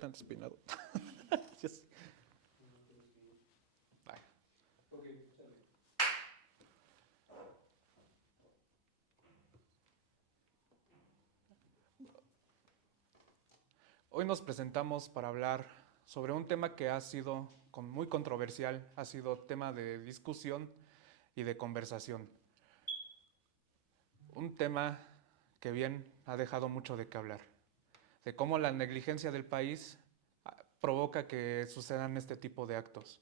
Tan espinado. Yes. Bye. Hoy nos presentamos para hablar sobre un tema que ha sido muy controversial, ha sido tema de discusión y de conversación. Un tema que bien ha dejado mucho de qué hablar, de cómo la negligencia del país provoca que sucedan este tipo de actos.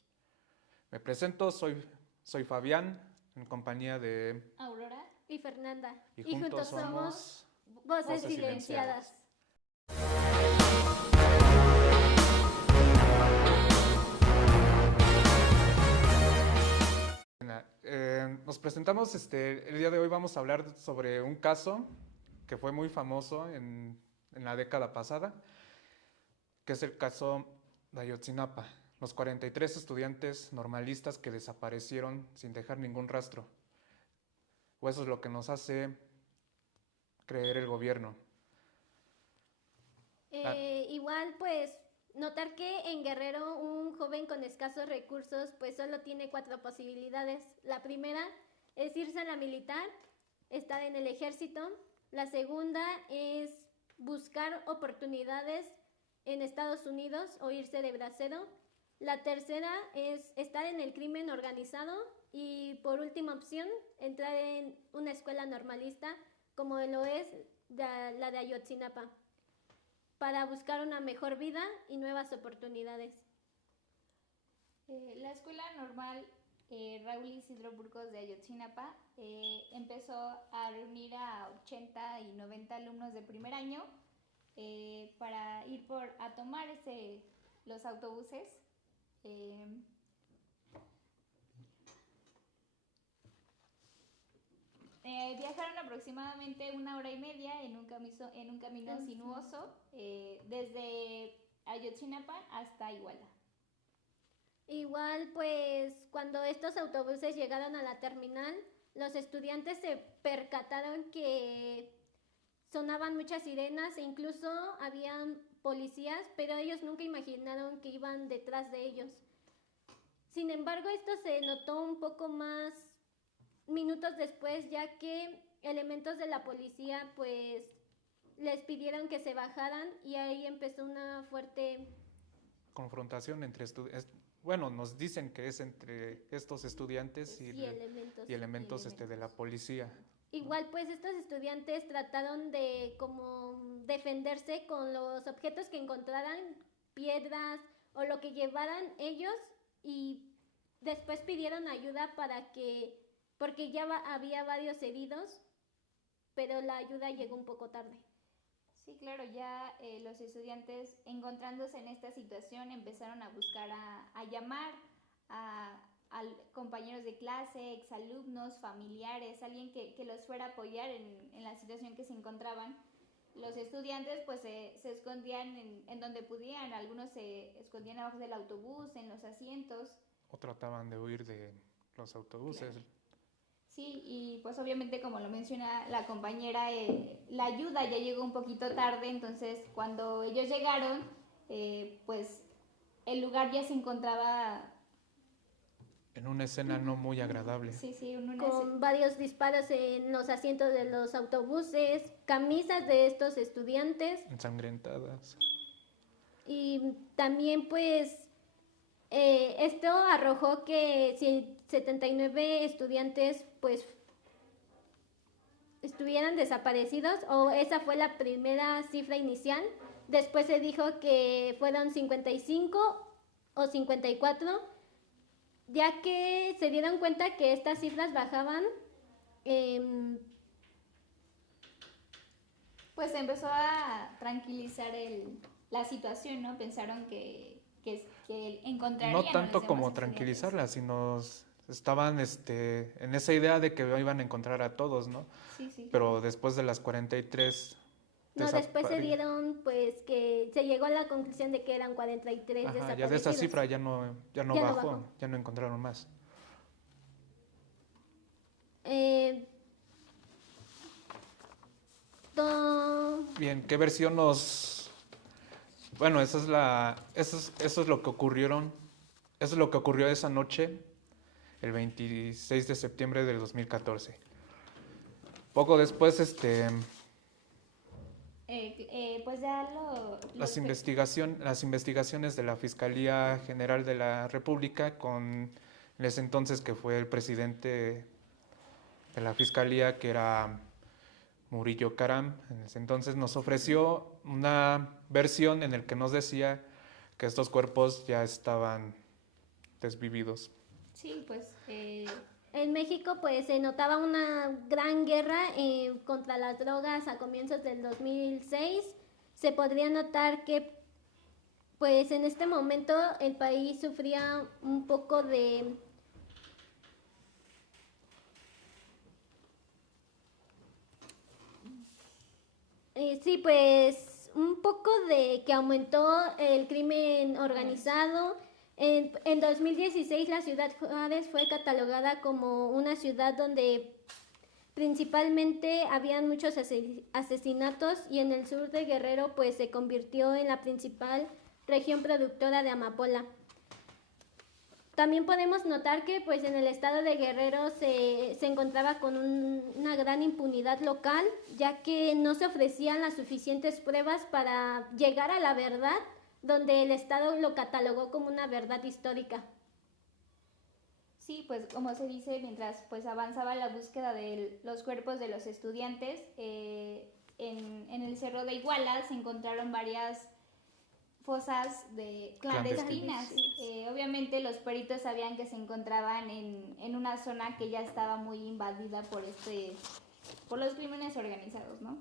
Me presento, soy Fabián, en compañía de Aurora y Fernanda. Y juntos somos Voces Silenciadas. Nos presentamos, el día de hoy vamos a hablar sobre un caso que fue muy famoso en la década pasada, que es el caso de Ayotzinapa, los 43 estudiantes normalistas que desaparecieron sin dejar ningún rastro. O eso es lo que nos hace creer el gobierno. Igual, pues, notar que en Guerrero un joven con escasos recursos, pues solo tiene 4 posibilidades. La primera es irse a la militar, estar en el ejército. La segunda es buscar oportunidades en Estados Unidos o irse de bracero. La tercera es estar en el crimen organizado y por última opción entrar en una escuela normalista como lo es la de Ayotzinapa para buscar una mejor vida y nuevas oportunidades. La escuela normal Raúl Isidro Burgos de Ayotzinapa empezó a reunir a 80 y 90 alumnos de primer año para ir a tomar los autobuses. Viajaron aproximadamente 1 hora y media en un camino sinuoso desde Ayotzinapa hasta Iguala. Igual, pues, cuando estos autobuses llegaron a la terminal, los estudiantes se percataron que sonaban muchas sirenas e incluso habían policías, pero ellos nunca imaginaron que iban detrás de ellos. Sin embargo, esto se notó un poco más minutos después, ya que elementos de la policía pues les pidieron que se bajaran y ahí empezó una fuerte confrontación entre estudiantes. Bueno, nos dicen que es entre estos estudiantes y elementos de la policía. Igual pues estos estudiantes trataron de como defenderse con los objetos que encontraran, piedras o lo que llevaran ellos, y después pidieron ayuda porque ya había varios heridos, pero la ayuda llegó un poco tarde. Sí, claro, ya los estudiantes, encontrándose en esta situación, empezaron a buscar a llamar a compañeros de clase, exalumnos, familiares, alguien que los fuera a apoyar en la situación que se encontraban. Los estudiantes pues se escondían en donde podían, algunos se escondían abajo del autobús, en los asientos. O trataban de huir de los autobuses. Claro. Sí, y pues obviamente como lo menciona la compañera, la ayuda ya llegó un poquito tarde, entonces cuando ellos llegaron, pues el lugar ya se encontraba en una escena no muy agradable. Sí, con varios disparos en los asientos de los autobuses, camisas de estos estudiantes ensangrentadas. Y también pues esto arrojó que 79 estudiantes pues estuvieran desaparecidos, o esa fue la primera cifra inicial. Después se dijo que fueron 55 o 54, ya que se dieron cuenta que estas cifras bajaban. Pues empezó a tranquilizar la situación, ¿no? Pensaron que encontrarían. No tanto como tranquilizarla, sino estaban en esa idea de que iban a encontrar a todos, ¿no? Sí. Pero después de las 43... No, después se dieron, pues, que se llegó a la conclusión de que eran 43 desaparecidos. Ya de esa cifra ya no bajó, ya no encontraron más. Bien, ¿qué versión nos Bueno, eso es lo que eso es lo que ocurrió esa noche, el 26 de septiembre del 2014. Poco después, Pues ya las investigaciones de la Fiscalía General de la República con en ese entonces que fue el presidente de la Fiscalía, que era Murillo Karam, en ese entonces nos ofreció una versión en el que nos decía que estos cuerpos ya estaban desvividos. Sí, pues En México pues se notaba una gran guerra contra las drogas a comienzos del 2006. Se podría notar que pues en este momento el país sufría un poco de sí, pues un poco de que aumentó el crimen organizado. En 2016 la ciudad Juárez fue catalogada como una ciudad donde principalmente habían muchos asesinatos y en el sur de Guerrero pues se convirtió en la principal región productora de amapola. También podemos notar que pues en el estado de Guerrero se encontraba con una gran impunidad local, ya que no se ofrecían las suficientes pruebas para llegar a la verdad, donde el estado lo catalogó como una verdad histórica. sí, pues como se dice, mientras pues avanzaba la búsqueda de los cuerpos de los estudiantes, en el Cerro de Iguala se encontraron varias fosas clandestinas. Obviamente los peritos sabían que se encontraban en una zona que ya estaba muy invadida por los crímenes organizados, ¿no?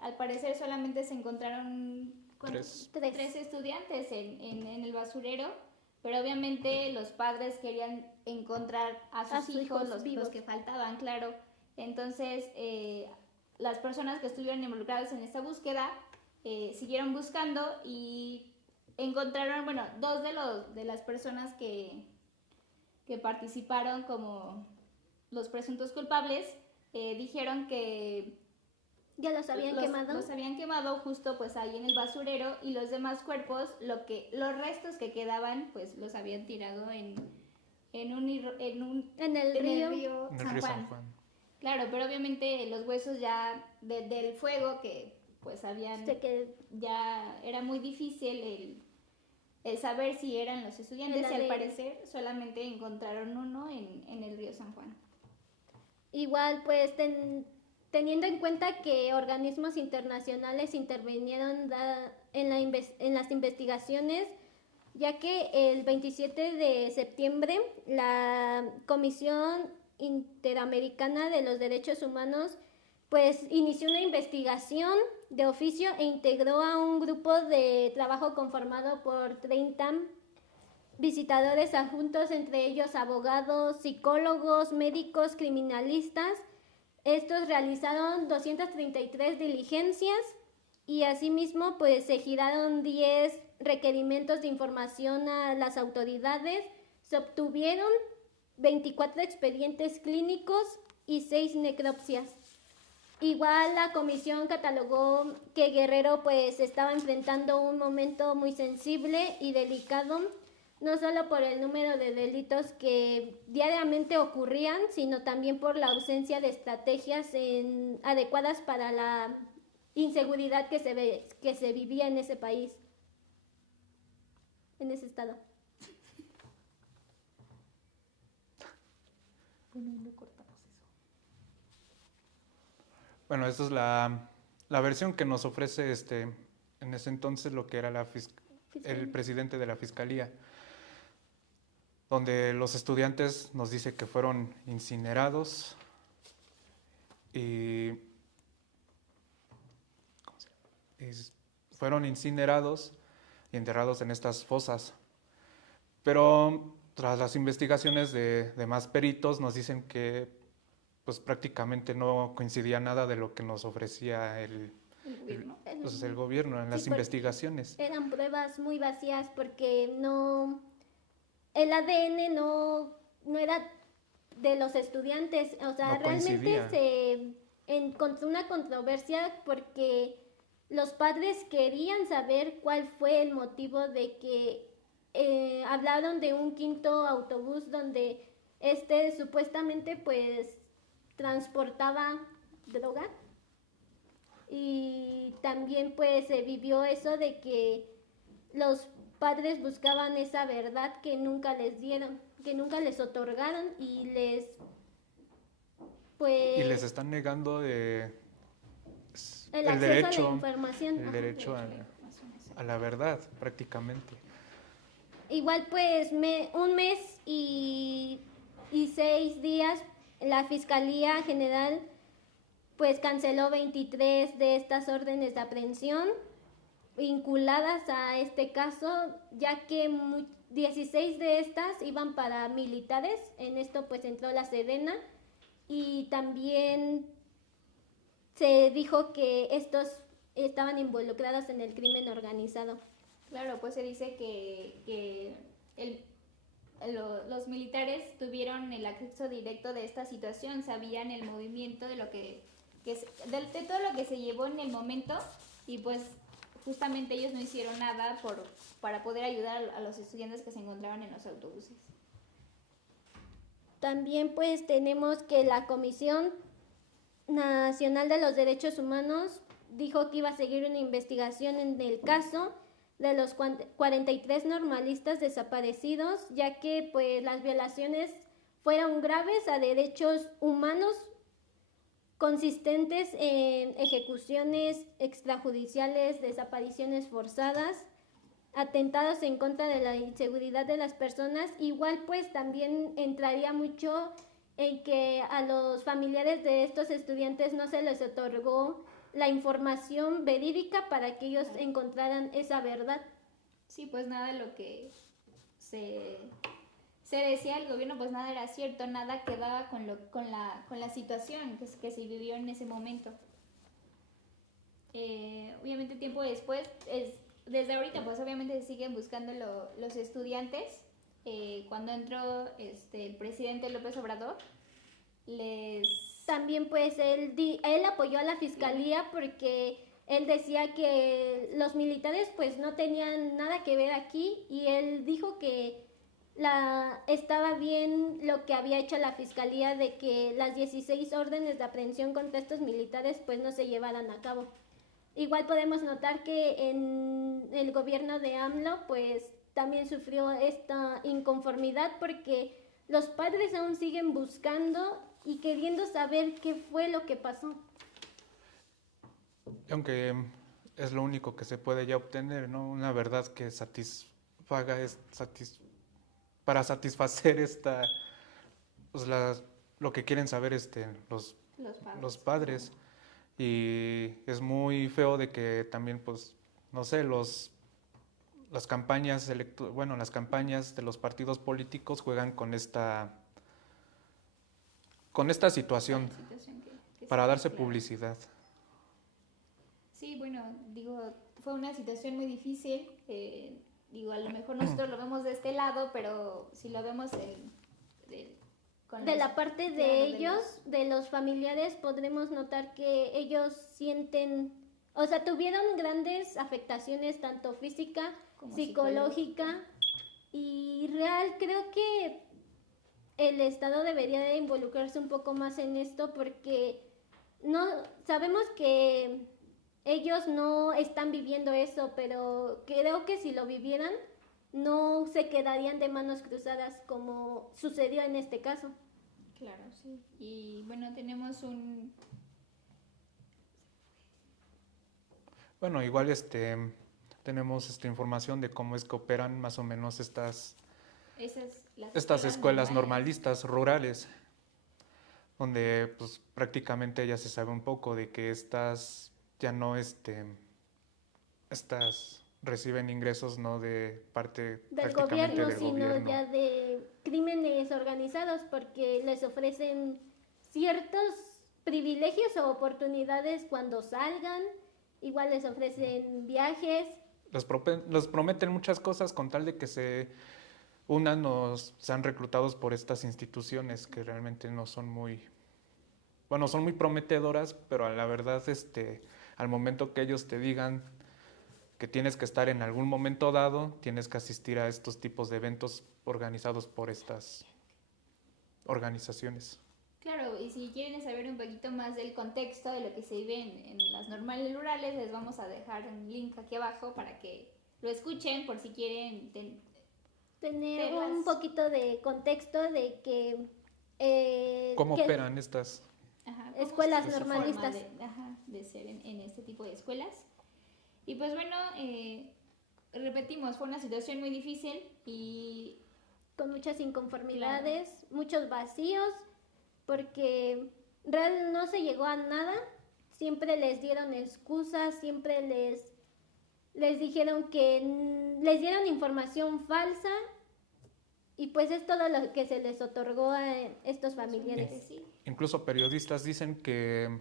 Al parecer solamente se encontraron tres estudiantes en el basurero, pero obviamente los padres querían encontrar a sus hijos, los que faltaban, claro. Entonces, las personas que estuvieron involucradas en esta búsqueda siguieron buscando y encontraron, bueno, dos de las personas que participaron como los presuntos culpables, dijeron que ya los habían quemado justo pues ahí en el basurero, y los demás cuerpos, los restos que quedaban pues los habían tirado en el río San Juan. Claro, pero obviamente los huesos ya del fuego que pues ya era muy difícil el saber si eran los estudiantes, y al parecer solamente encontraron uno en el río San Juan. Igual pues teniendo en cuenta que organismos internacionales intervinieron en las investigaciones, ya que el 27 de septiembre la Comisión Interamericana de los Derechos Humanos pues inició una investigación de oficio e integró a un grupo de trabajo conformado por 30 visitadores adjuntos, entre ellos abogados, psicólogos, médicos, criminalistas. Estos realizaron 233 diligencias y asimismo pues se giraron 10 requerimientos de información a las autoridades. Se obtuvieron 24 expedientes clínicos y 6 necropsias. Igual la comisión catalogó que Guerrero pues estaba enfrentando un momento muy sensible y delicado, no solo por el número de delitos que diariamente ocurrían, sino también por la ausencia de estrategias adecuadas para la inseguridad que se vivía en ese país, en ese estado. Bueno, esta es la versión que nos ofrece en ese entonces lo que era el presidente de la Fiscalía, donde los estudiantes nos dice que fueron incinerados y enterrados en estas fosas. Pero tras las investigaciones de más peritos nos dicen que pues prácticamente no coincidía nada de lo que nos ofrecía el gobierno en las investigaciones. Eran pruebas muy vacías porque el ADN no era de los estudiantes, o sea, no realmente se encontró una controversia porque los padres querían saber cuál fue el motivo de que hablaron de un quinto autobús donde supuestamente pues transportaba droga, y también pues se vivió eso de que los padres buscaban esa verdad que nunca les dieron, que nunca les otorgaron, y les Y les pues están negando el el acceso a la derecho, información. el Ajá. derecho a la verdad, prácticamente. Igual pues un mes y 6 días la Fiscalía General pues canceló 23 de estas órdenes de aprehensión vinculadas a este caso, ya que 16 de estas iban para militares. En esto pues entró la Sedena, y también se dijo que estos estaban involucrados en el crimen organizado. Claro, pues se dice que los militares tuvieron el acceso directo de esta situación, sabían el movimiento de lo de todo lo que se llevó en el momento, y pues justamente ellos no hicieron nada para poder ayudar a los estudiantes que se encontraban en los autobuses. También pues tenemos que la Comisión Nacional de los Derechos Humanos dijo que iba a seguir una investigación en el caso de los 43 normalistas desaparecidos, ya que pues las violaciones fueron graves a derechos humanos, consistentes en ejecuciones extrajudiciales, desapariciones forzadas, atentados en contra de la inseguridad de las personas. Igual pues también entraría mucho en que a los familiares de estos estudiantes no se les otorgó la información verídica para que ellos encontraran esa verdad. Sí, pues nada de lo que se decía el gobierno, pues nada era cierto, nada quedaba con la situación que se vivió en ese momento. Obviamente tiempo después, desde ahorita pues obviamente se siguen buscando los estudiantes. Cuando entró el presidente López Obrador, También pues él apoyó a la fiscalía porque él decía que los militares pues no tenían nada que ver aquí, y él dijo que estaba bien lo que había hecho la fiscalía de que las 16 órdenes de aprehensión contra estos militares pues no se llevaran a cabo. Igual podemos notar que en el gobierno de AMLO pues también sufrió esta inconformidad porque los padres aún siguen buscando y queriendo saber qué fue lo que pasó. Aunque es lo único que se puede ya obtener, ¿no? Una verdad que satisfaga, para satisfacer pues lo que quieren saber los padres. Y es muy feo de que también, pues, no sé, las campañas de los partidos políticos juegan con esta situación que para se darse claro. publicidad. Sí, bueno, digo, fue una situación muy difícil. Digo, a lo mejor nosotros lo vemos de este lado, pero si lo vemos de la parte de ellos, de los familiares, podremos notar que ellos sienten, o sea, tuvieron grandes afectaciones tanto física como psicológica, y real. Creo que el Estado debería de involucrarse un poco más en esto, porque no sabemos que ellos no están viviendo eso, pero creo que si lo vivieran no se quedarían de manos cruzadas como sucedió en este caso. Claro, sí. Y bueno, tenemos Bueno, igual tenemos información de cómo es que operan más o menos estas escuelas normalistas rurales, donde pues prácticamente ya se sabe un poco de que estas ya no estas reciben ingresos no de parte del prácticamente gobierno, del sino gobierno. ya de crímenes organizados, porque les ofrecen ciertos privilegios o oportunidades cuando salgan. Igual les ofrecen viajes. Les prometen muchas cosas con tal de que se unan o sean reclutados por estas instituciones que realmente no son muy, bueno, son muy prometedoras, pero a la verdad al momento que ellos te digan que tienes que estar en algún momento dado, tienes que asistir a estos tipos de eventos organizados por estas organizaciones. Claro, y si quieren saber un poquito más del contexto de lo que se vive en las normales rurales, les vamos a dejar un link aquí abajo para que lo escuchen por si quieren tener un poquito de contexto de que... ¿Cómo operan estas? Escuelas es su normalistas. forma de ser en este tipo de escuelas. Y pues bueno, repetimos, fue una situación muy difícil y... con muchas inconformidades, muchos vacíos, porque real no se llegó a nada, siempre les dieron excusas, siempre les dijeron que les dieron información falsa y pues es todo lo que se les otorgó a estos familiares. Sí. Incluso periodistas dicen que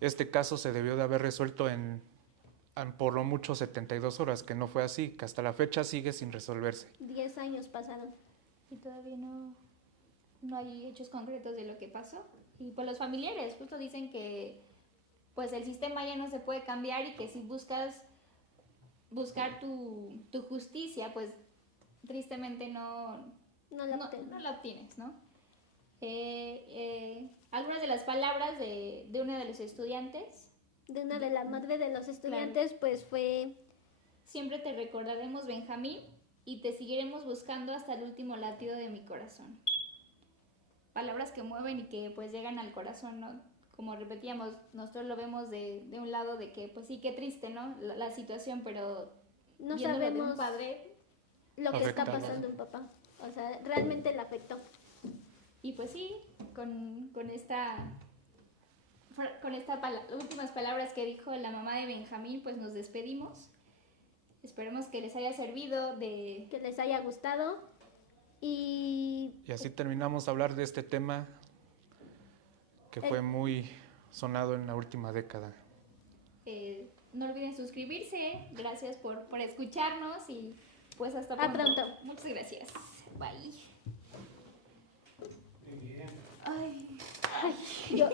este caso se debió de haber resuelto en por lo mucho 72 horas, que no fue así, que hasta la fecha sigue sin resolverse. 10 años pasaron. Y todavía no hay hechos concretos de lo que pasó. Y pues los familiares justo dicen que pues el sistema ya no se puede cambiar y que si buscar tu justicia, pues tristemente no la obtienes, ¿no? Algunas de las palabras de una de los estudiantes. De una de las madres de los estudiantes, claro. Pues fue... Siempre te recordaremos, Benjamín, y te seguiremos buscando hasta el último latido de mi corazón. Palabras que mueven y que pues llegan al corazón, ¿no? Como repetíamos, nosotros lo vemos de un lado de que pues sí, qué triste, ¿no? La situación, pero no sabemos de un padre, lo que está pasando en papá. O sea, realmente le afectó. Y pues sí, con estas últimas palabras que dijo la mamá de Benjamín, pues nos despedimos. Esperemos que les haya servido, que les haya gustado. Y así terminamos de hablar de este tema que fue muy sonado en la última década. No olviden suscribirse. Gracias por escucharnos y pues hasta pronto. Muchas gracias. Bye. Muy bien. Ay. Yo